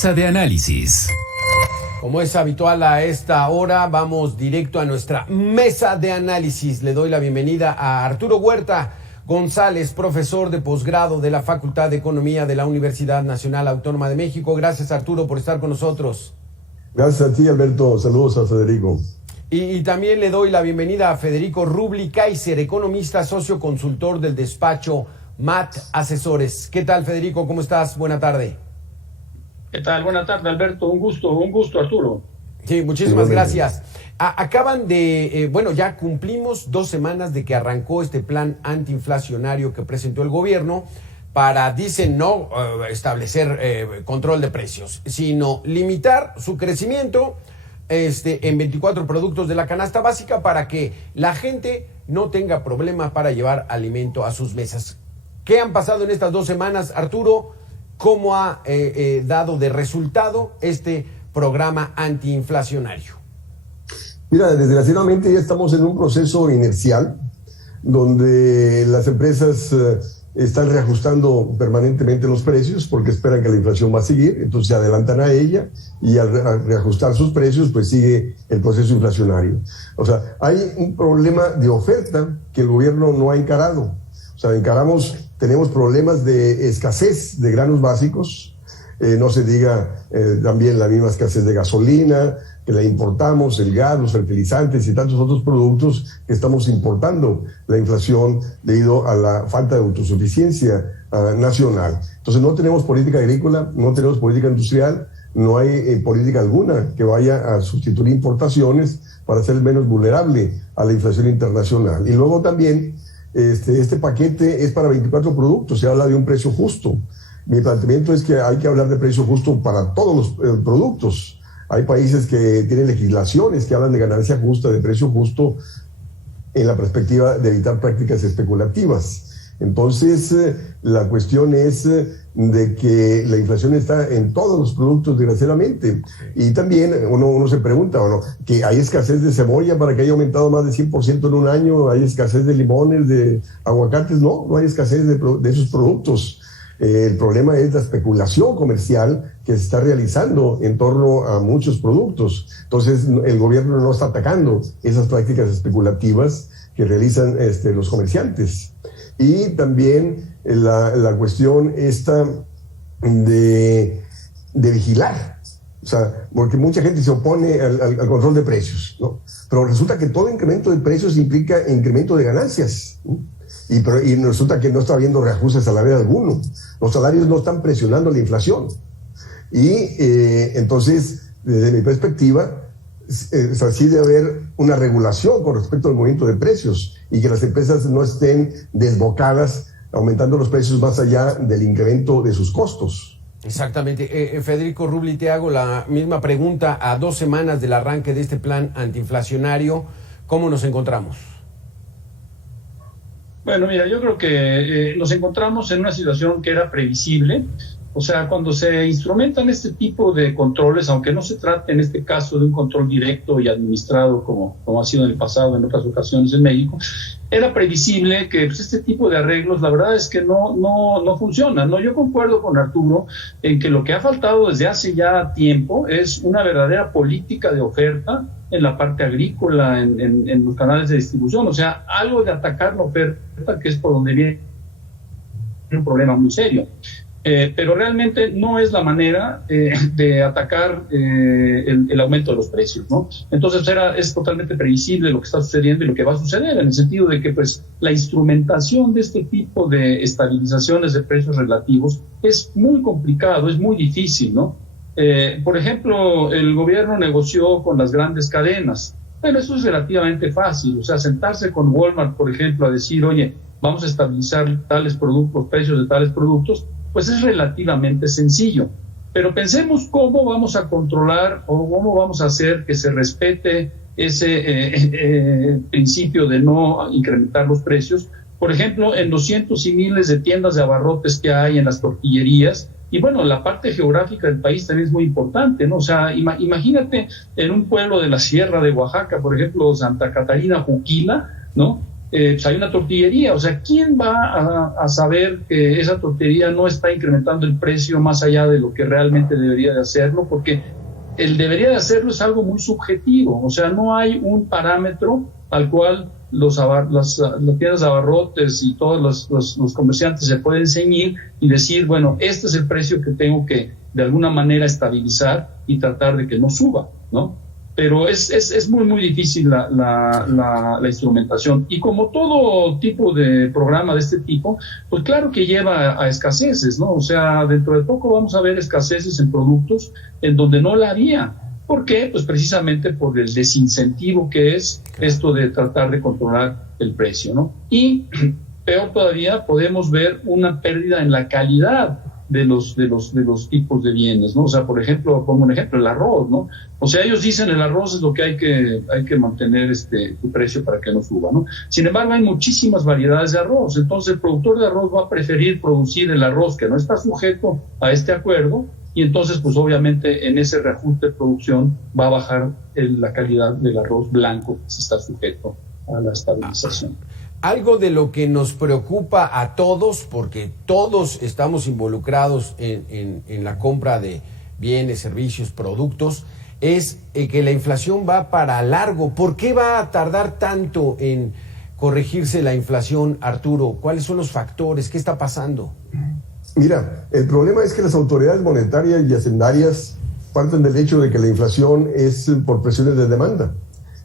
Mesa de análisis. Como es habitual a esta hora, vamos directo a nuestra mesa de análisis. Le doy la bienvenida a Arturo Huerta González, profesor de posgrado de la Facultad de Economía de la Universidad Nacional Autónoma de México. Gracias, Arturo, por estar con nosotros. Gracias a ti, Alberto. Saludos a Federico. Y también le doy la bienvenida a Federico Rubli Kaiser, economista, socio consultor del despacho MAT Asesores. ¿Qué tal, Federico? ¿Cómo estás? Buena tarde. ¿Qué tal? Buena tarde, Alberto. Un gusto, Arturo. Sí, muchísimas gracias. Acaban de, ya cumplimos 2 semanas de que arrancó este plan antiinflacionario que presentó el gobierno para, dicen, no establecer control de precios, sino limitar su crecimiento en 24 productos de la canasta básica para que la gente no tenga problema para llevar alimento a sus mesas. ¿Qué han pasado en estas 2 semanas, Arturo? ¿Cómo ha dado de resultado este programa antiinflacionario? Mira, desgraciadamente ya estamos en un proceso inercial donde las empresas están reajustando permanentemente los precios porque esperan que la inflación va a seguir, entonces se adelantan a ella y al reajustar sus precios pues sigue el proceso inflacionario. O sea, hay un problema de oferta que el gobierno no ha encarado. O sea, tenemos problemas de escasez de granos básicos, no se diga también la misma escasez de gasolina, que la importamos, el gas, los fertilizantes y tantos otros productos que estamos importando, la inflación debido a la falta de autosuficiencia nacional. Entonces no tenemos política agrícola, no tenemos política industrial, no hay política alguna que vaya a sustituir importaciones para ser menos vulnerable a la inflación internacional. Y luego también este paquete es para 24 productos, se habla de un precio justo. Mi planteamiento es que hay que hablar de precio justo para todos los productos. Hay países que tienen legislaciones que hablan de ganancia justa, de precio justo, en la perspectiva de evitar prácticas especulativas. Entonces, la cuestión es de que la inflación está en todos los productos, desgraciadamente. Y también uno se pregunta, bueno, que hay escasez de cebolla para que haya aumentado más de 100% en un año, hay escasez de limones, de aguacates, no hay escasez de esos productos. El problema es la especulación comercial que se está realizando en torno a muchos productos. Entonces, el gobierno no está atacando esas prácticas especulativas que realizan los comerciantes. Y también la cuestión esta de vigilar. O sea, porque mucha gente se opone al control de precios, ¿no? Pero resulta que todo incremento de precios implica incremento de ganancias, ¿no? Y resulta que no está habiendo reajustes salarial alguno. Los salarios no están presionando la inflación. Y entonces, desde mi perspectiva, sí debe haber una regulación con respecto al movimiento de precios y que las empresas no estén desbocadas aumentando los precios más allá del incremento de sus costos. Exactamente. Federico Rubli, te hago la misma pregunta a 2 semanas del arranque de este plan antiinflacionario. ¿Cómo nos encontramos? Bueno, mira, yo creo que nos encontramos en una situación que era previsible. O sea, cuando se instrumentan este tipo de controles, aunque no se trate en este caso de un control directo y administrado como ha sido en el pasado en otras ocasiones en México, era previsible que pues, este tipo de arreglos, la verdad es que no funcionan, ¿no? Yo concuerdo con Arturo en que lo que ha faltado desde hace ya tiempo es una verdadera política de oferta en la parte agrícola, en los canales de distribución, o sea, algo de atacar la oferta, que es por donde viene un problema muy serio. Pero realmente no es la manera de atacar el aumento de los precios, ¿no? Entonces es totalmente previsible lo que está sucediendo y lo que va a suceder, en el sentido de que pues la instrumentación de este tipo de estabilizaciones de precios relativos es muy complicado, es muy difícil, ¿no? Por ejemplo, el gobierno negoció con las grandes cadenas. Bueno, eso es relativamente fácil, o sea, sentarse con Walmart, por ejemplo, a decir, oye, vamos a estabilizar tales productos, precios de tales productos, pues es relativamente sencillo. Pero pensemos cómo vamos a controlar o cómo vamos a hacer que se respete ese principio de no incrementar los precios. Por ejemplo, en los cientos y miles de tiendas de abarrotes que hay en las tortillerías, y bueno, la parte geográfica del país también es muy importante, ¿no? O sea, imagínate en un pueblo de la Sierra de Oaxaca, por ejemplo, Santa Catarina, Juquila, ¿no? pues hay una tortillería. O sea, ¿quién va a saber que esa tortillería no está incrementando el precio más allá de lo que realmente debería de hacerlo? Porque el debería de hacerlo es algo muy subjetivo. O sea, no hay un parámetro al cual las tiendas de abarrotes y todos los comerciantes se pueden ceñir y decir, bueno, este es el precio que tengo que de alguna manera estabilizar y tratar de que no suba, ¿no? Pero es muy, muy difícil la instrumentación. Y como todo tipo de programa de este tipo, pues claro que lleva a escaseces, ¿no? O sea, dentro de poco vamos a ver escaseces en productos en donde no la había. ¿Por qué? Pues precisamente por el desincentivo que es esto de tratar de controlar el precio, ¿no? Y peor todavía, podemos ver una pérdida en la calidad de los tipos de bienes, ¿no? O sea, por ejemplo, pongo un ejemplo, el arroz, ¿no? O sea, ellos dicen el arroz es lo que hay que mantener su precio para que no suba, ¿no? Sin embargo, hay muchísimas variedades de arroz. Entonces, el productor de arroz va a preferir producir el arroz que no está sujeto a este acuerdo, y entonces, pues obviamente, en ese reajuste de producción va a bajar la calidad del arroz blanco que sí está sujeto a la estabilización. Algo de lo que nos preocupa a todos, porque todos estamos involucrados en la compra de bienes, servicios, productos, es que la inflación va para largo. ¿Por qué va a tardar tanto en corregirse la inflación, Arturo? ¿Cuáles son los factores? ¿Qué está pasando? Mira, el problema es que las autoridades monetarias y hacendarias parten del hecho de que la inflación es por presiones de demanda.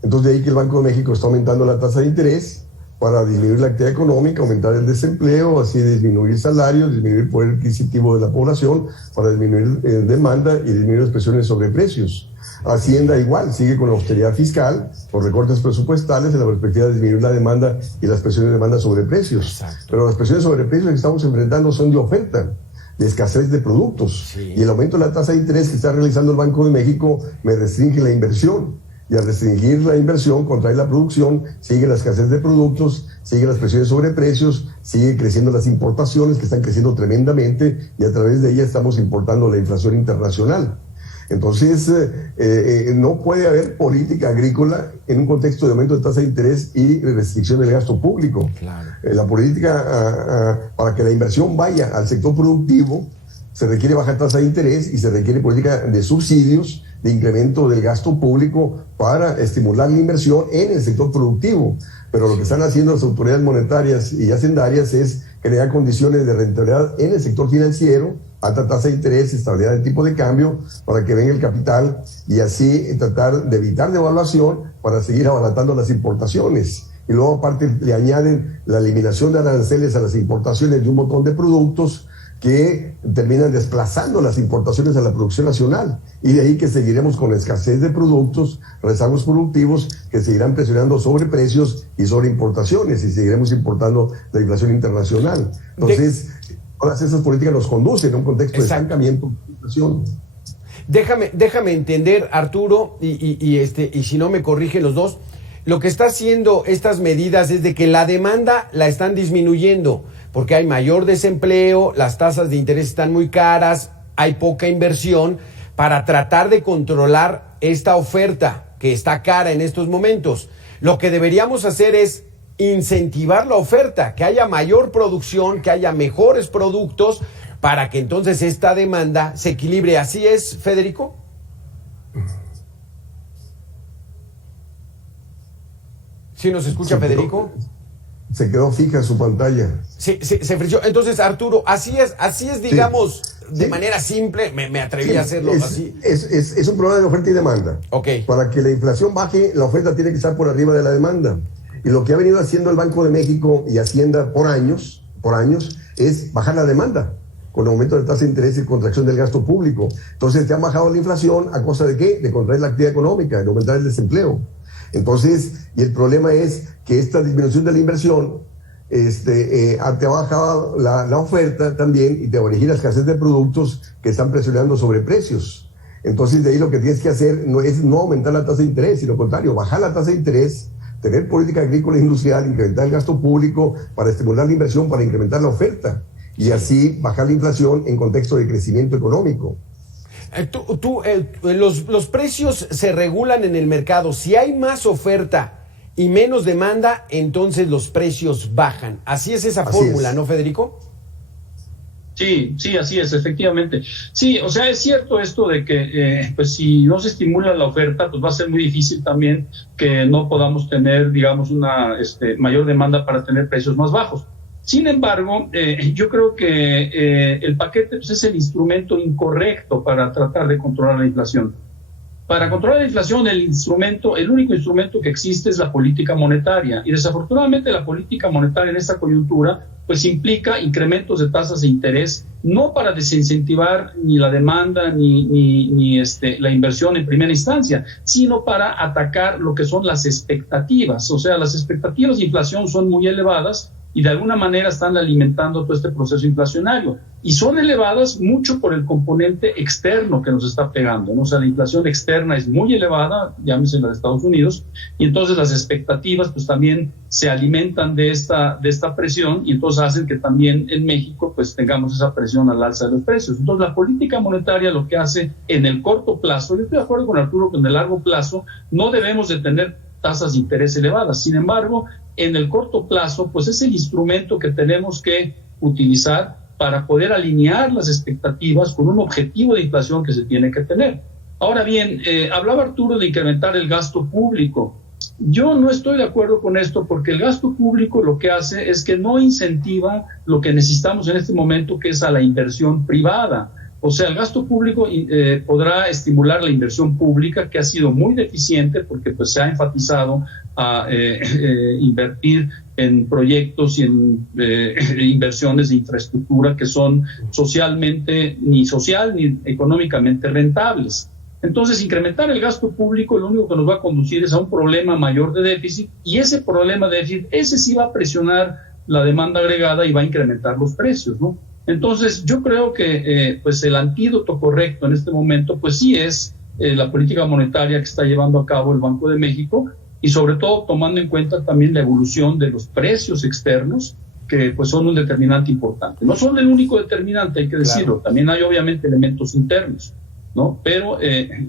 Entonces, de ahí que el Banco de México está aumentando la tasa de interés para disminuir la actividad económica, aumentar el desempleo, así disminuir salarios, disminuir el poder adquisitivo de la población, para disminuir demanda y disminuir las presiones sobre precios. Hacienda igual, sigue con la austeridad fiscal, por recortes presupuestales en la perspectiva de disminuir la demanda y las presiones de demanda sobre precios. Exacto. Pero las presiones sobre precios que estamos enfrentando son de oferta, de escasez de productos. Sí. Y el aumento de la tasa de interés que está realizando el Banco de México me restringe la inversión. Y al restringir la inversión, contrae la producción, sigue la escasez de productos, sigue las presiones sobre precios, sigue creciendo las importaciones, que están creciendo tremendamente, y a través de ellas estamos importando la inflación internacional. Entonces, no puede haber política agrícola en un contexto de aumento de tasa de interés y restricción del gasto público. Claro. La política, para que la inversión vaya al sector productivo, se requiere baja tasa de interés y se requiere política de subsidios, de incremento del gasto público para estimular la inversión en el sector productivo. Pero lo que están haciendo las autoridades monetarias y hacendarias es crear condiciones de rentabilidad en el sector financiero, alta tasa de interés, estabilidad de tipo de cambio, para que venga el capital y así tratar de evitar devaluación para seguir abaratando las importaciones. Y luego aparte le añaden la eliminación de aranceles a las importaciones de un montón de productos que terminan desplazando las importaciones a la producción nacional, y de ahí que seguiremos con escasez de productos, rezagos productivos que seguirán presionando sobre precios y sobre importaciones, y seguiremos importando la inflación internacional. Entonces, todas esas políticas nos conducen a un contexto de estancamiento de inflación. Déjame entender, Arturo, y si no me corrigen los dos, lo que está haciendo estas medidas es de que la demanda la están disminuyendo, porque hay mayor desempleo, las tasas de interés están muy caras, hay poca inversión, para tratar de controlar esta oferta que está cara en estos momentos. Lo que deberíamos hacer es incentivar la oferta, que haya mayor producción, que haya mejores productos, para que entonces esta demanda se equilibre. ¿Así es, Federico? ¿Sí nos escucha, Federico? Se quedó fija su pantalla. Sí, se frició. Entonces, Arturo, así es, digamos, sí, de manera simple, me atreví a hacerlo así. Es un problema de oferta y demanda. Okay. Para que la inflación baje, la oferta tiene que estar por arriba de la demanda. Y lo que ha venido haciendo el Banco de México y Hacienda por años, es bajar la demanda, con aumento de tasa de interés y contracción del gasto público. Entonces, te han bajado la inflación ¿a costa de qué? De contraer la actividad económica, de aumentar el desempleo. Entonces, y el problema es que esta disminución de la inversión te ha bajado la oferta también, y te origina escasez de productos que están presionando sobre precios. Entonces, de ahí lo que tienes que hacer no es no aumentar la tasa de interés, sino lo contrario, bajar la tasa de interés, tener política agrícola e industrial, incrementar el gasto público para estimular la inversión, para incrementar la oferta, y así bajar la inflación en contexto de crecimiento económico. Los precios se regulan en el mercado. Si hay más oferta y menos demanda, entonces los precios bajan. Así es esa fórmula, ¿no, Federico? Sí, así es, efectivamente. Sí, o sea, es cierto esto de que pues si no se estimula la oferta, pues va a ser muy difícil también que no podamos tener, digamos, una mayor demanda para tener precios más bajos. Sin embargo, yo creo que el paquete pues, es el instrumento incorrecto para tratar de controlar la inflación. Para controlar la inflación, el único instrumento que existe es la política monetaria. Y desafortunadamente la política monetaria en esta coyuntura pues implica incrementos de tasas de interés, no para desincentivar ni la demanda ni la inversión en primera instancia, sino para atacar lo que son las expectativas. O sea, las expectativas de inflación son muy elevadas y de alguna manera están alimentando todo este proceso inflacionario. Y son elevadas mucho por el componente externo que nos está pegando, ¿no? O sea, la inflación externa es muy elevada, llámese la de Estados Unidos, y entonces las expectativas pues también se alimentan de esta presión y entonces hacen que también en México pues tengamos esa presión al alza de los precios. Entonces la política monetaria lo que hace en el corto plazo, yo estoy de acuerdo con Arturo que en el largo plazo no debemos de tener tasas de interés elevadas. Sin embargo, en el corto plazo, pues es el instrumento que tenemos que utilizar para poder alinear las expectativas con un objetivo de inflación que se tiene que tener. Ahora bien, hablaba Arturo de incrementar el gasto público. Yo no estoy de acuerdo con esto porque el gasto público lo que hace es que no incentiva lo que necesitamos en este momento, que es a la inversión privada. O sea, el gasto público podrá estimular la inversión pública, que ha sido muy deficiente porque pues, se ha enfatizado a invertir en proyectos y en inversiones de infraestructura que son ni social ni económicamente rentables. Entonces, incrementar el gasto público lo único que nos va a conducir es a un problema mayor de déficit, y ese problema de déficit, ese sí va a presionar la demanda agregada y va a incrementar los precios, ¿no? Entonces, yo creo que pues el antídoto correcto en este momento, pues sí es la política monetaria que está llevando a cabo el Banco de México, y sobre todo tomando en cuenta también la evolución de los precios externos, que pues son un determinante importante. No son el único determinante, hay que decirlo, también hay obviamente elementos internos, ¿no? Pero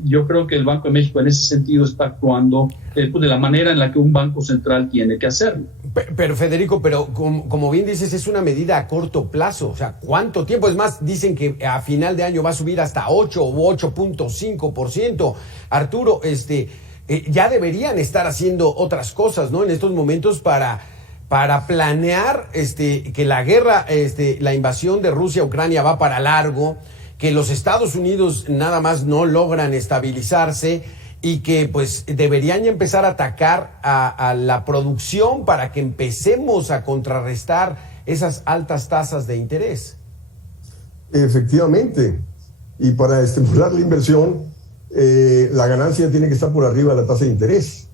yo creo que el Banco de México en ese sentido está actuando pues de la manera en la que un banco central tiene que hacerlo. Pero Federico, como bien dices, es una medida a corto plazo. O sea, ¿cuánto tiempo? Es más, dicen que a final de año va a subir hasta 8 o 8.5%. Arturo, ya deberían estar haciendo otras cosas, ¿no? En estos momentos para planear que la guerra, la invasión de Rusia a Ucrania va para largo, que los Estados Unidos nada más no logran estabilizarse y que pues deberían ya empezar a atacar a la producción para que empecemos a contrarrestar esas altas tasas de interés. Efectivamente, y para estimular la inversión, la ganancia tiene que estar por arriba de la tasa de interés.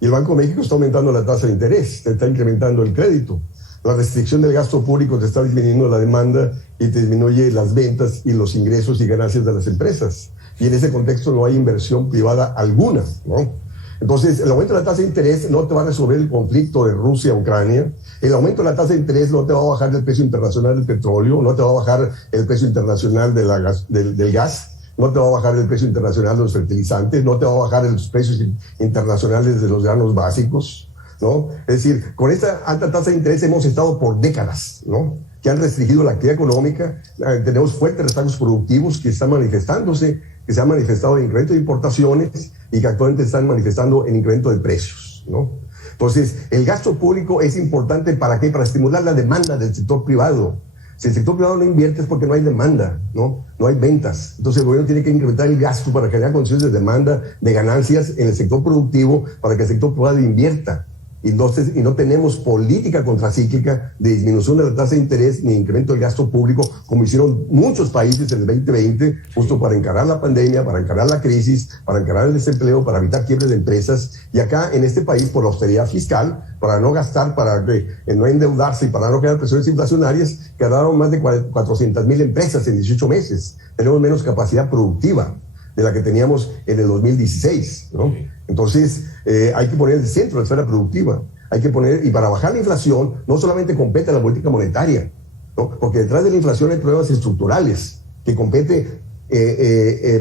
Y el Banco de México está aumentando la tasa de interés, está incrementando el crédito. La restricción del gasto público te está disminuyendo la demanda y te disminuye las ventas y los ingresos y ganancias de las empresas. Y en ese contexto no hay inversión privada alguna, ¿no? Entonces, el aumento de la tasa de interés no te va a resolver el conflicto de Rusia-Ucrania. El aumento de la tasa de interés no te va a bajar el precio internacional del petróleo, no te va a bajar el precio internacional del gas, no te va a bajar el precio internacional de los fertilizantes, no te va a bajar los precios internacionales de los granos básicos, ¿no? Es decir, con esta alta tasa de interés hemos estado por décadas, ¿no? Que han restringido la actividad económica, tenemos fuertes retrasos productivos que están manifestándose, que se han manifestado en incremento de importaciones y que actualmente están manifestando en incremento de precios, ¿no? Entonces, el gasto público es importante ¿para qué? Para estimular la demanda del sector privado. Si el sector privado no invierte es porque no hay demanda, ¿no? No hay ventas. Entonces el gobierno tiene que incrementar el gasto para generar condiciones de demanda, de ganancias en el sector productivo, para que el sector privado invierta. Y no tenemos política contracíclica de disminución de la tasa de interés ni incremento del gasto público, como hicieron muchos países en el 2020, justo para encarar la pandemia, para encarar la crisis, para encarar el desempleo, para evitar quiebres de empresas. Y acá, en este país, por la austeridad fiscal, para no gastar, para no endeudarse y para no crear presiones inflacionarias, quedaron más de 400,000 empresas en 18 meses. Tenemos menos capacidad productiva de la que teníamos en el 2016, ¿no? Entonces, hay que poner el centro de la esfera productiva. Hay que poner, y para bajar la inflación, no solamente compete la política monetaria, ¿no? Porque detrás de la inflación hay problemas estructurales, que compete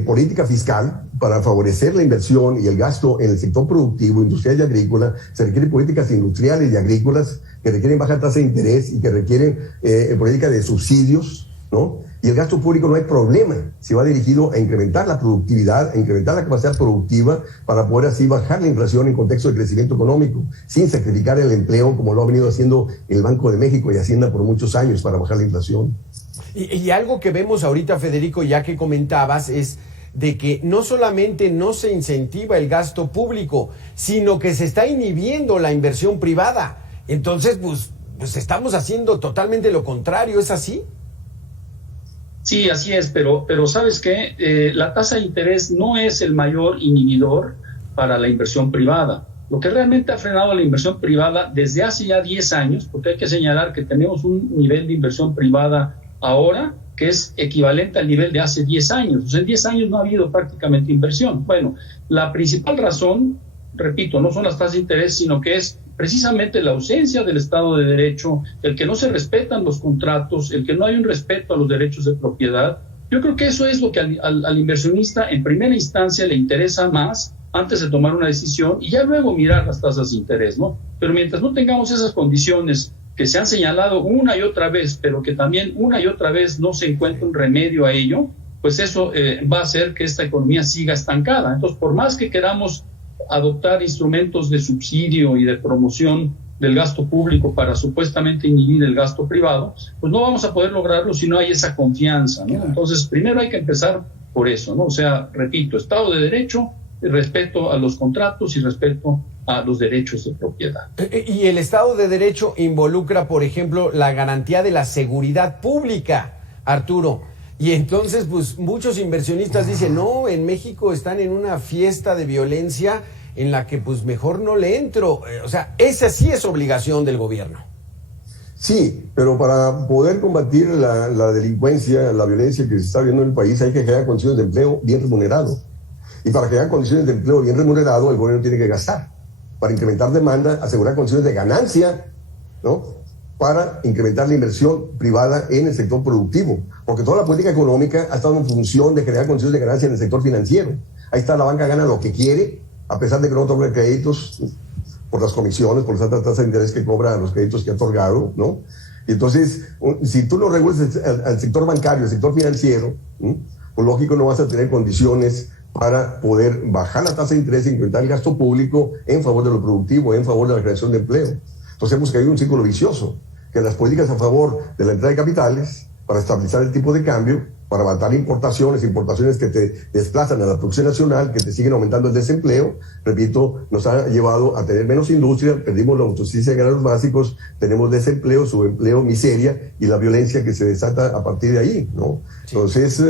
política fiscal para favorecer la inversión y el gasto en el sector productivo, industrial y agrícola. Se requieren políticas industriales y agrícolas que requieren baja tasa de interés y que requieren política de subsidios, ¿no? Y el gasto público no hay problema, si va dirigido a incrementar la productividad, a incrementar la capacidad productiva para poder así bajar la inflación en contexto de crecimiento económico, sin sacrificar el empleo como lo ha venido haciendo el Banco de México y Hacienda por muchos años para bajar la inflación. Y algo que vemos ahorita, Federico, ya que comentabas, es de que no solamente no se incentiva el gasto público, sino que se está inhibiendo la inversión privada. Entonces, pues estamos haciendo totalmente lo contrario, ¿es así? Sí, así es, pero ¿sabes qué? La tasa de interés no es el mayor inhibidor para la inversión privada. Lo que realmente ha frenado la inversión privada desde hace ya 10 años, porque hay que señalar que tenemos un nivel de inversión privada ahora que es equivalente al nivel de hace 10 años. O sea, en 10 años no ha habido prácticamente inversión. Bueno, la principal razón, repito, no son las tasas de interés, sino que es precisamente la ausencia del Estado de Derecho, el que no se respetan los contratos, el que no hay un respeto a los derechos de propiedad. Yo creo que eso es lo que al inversionista en primera instancia le interesa más antes de tomar una decisión y ya luego mirar las tasas de interés, ¿no? Pero mientras no tengamos esas condiciones que se han señalado una y otra vez, pero que también una y otra vez no se encuentra un remedio a ello, pues eso va a hacer que esta economía siga estancada. Entonces, por más que queramos adoptar instrumentos de subsidio y de promoción del gasto público para supuestamente inhibir el gasto privado, pues no vamos a poder lograrlo si no hay esa confianza, ¿no? Entonces, primero hay que empezar por eso, ¿no? O sea, repito, Estado de Derecho, respeto a los contratos y respeto a los derechos de propiedad. Y el Estado de Derecho involucra, por ejemplo, la garantía de la seguridad pública, Arturo. Y entonces, pues, muchos inversionistas dicen, no, en México están en una fiesta de violencia en la que, pues, mejor no le entro. O sea, esa sí es obligación del gobierno. Sí, pero para poder combatir la delincuencia, la violencia que se está viendo en el país, hay que crear condiciones de empleo bien remunerado. Y para crear condiciones de empleo bien remunerado, el gobierno tiene que gastar. Para incrementar demanda, asegurar condiciones de ganancia, ¿no? Para incrementar la inversión privada en el sector productivo. Porque toda la política económica ha estado en función de crear condiciones de ganancia en el sector financiero. Ahí está, la banca gana lo que quiere, a pesar de que no otorga créditos por las comisiones, por las altas tasas de interés que cobra a los créditos que ha otorgado, ¿no? Y entonces, si tú no regulas al sector bancario, al sector financiero, pues lógico no vas a tener condiciones para poder bajar la tasa de interés e incrementar el gasto público en favor de lo productivo, en favor de la creación de empleo. Entonces hemos caído en un círculo vicioso, que las políticas a favor de la entrada de capitales, para estabilizar el tipo de cambio, para abatar importaciones que te desplazan a la producción nacional, que te siguen aumentando el desempleo, repito, nos ha llevado a tener menos industria, perdimos la autosuficiencia de granos básicos, tenemos desempleo, subempleo, miseria y la violencia que se desata a partir de ahí, ¿no? Sí. Entonces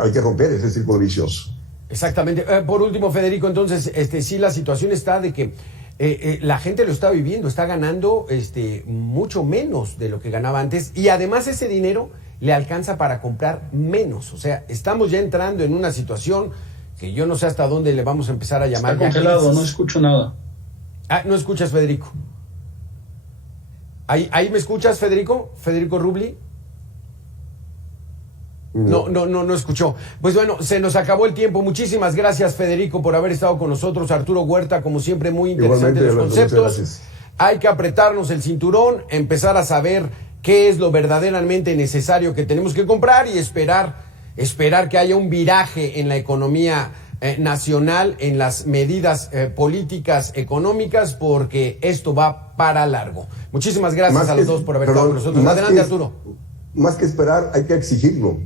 hay que romper ese círculo vicioso. Exactamente. Por último, Federico, entonces, sí, la situación está de que la gente lo está viviendo, está ganando mucho menos de lo que ganaba antes y además ese dinero le alcanza para comprar menos. O sea, estamos ya entrando en una situación que yo no sé hasta dónde le vamos a empezar a llamar. Está congelado, no escucho nada. ¿No escuchas, Federico? ¿Ahí me escuchas, Federico? ¿Federico Rubli? No escuchó. Pues bueno, se nos acabó el tiempo. Muchísimas gracias, Federico, por haber estado con nosotros. Arturo Huerta, como siempre, muy interesante los conceptos. Hay que apretarnos el cinturón, empezar a saber qué es lo verdaderamente necesario que tenemos que comprar y esperar que haya un viraje en la economía nacional, en las medidas políticas económicas, porque esto va para largo. Muchísimas gracias a los dos por haber estado con nosotros. Adelante, Arturo. Más que esperar, hay que exigirlo.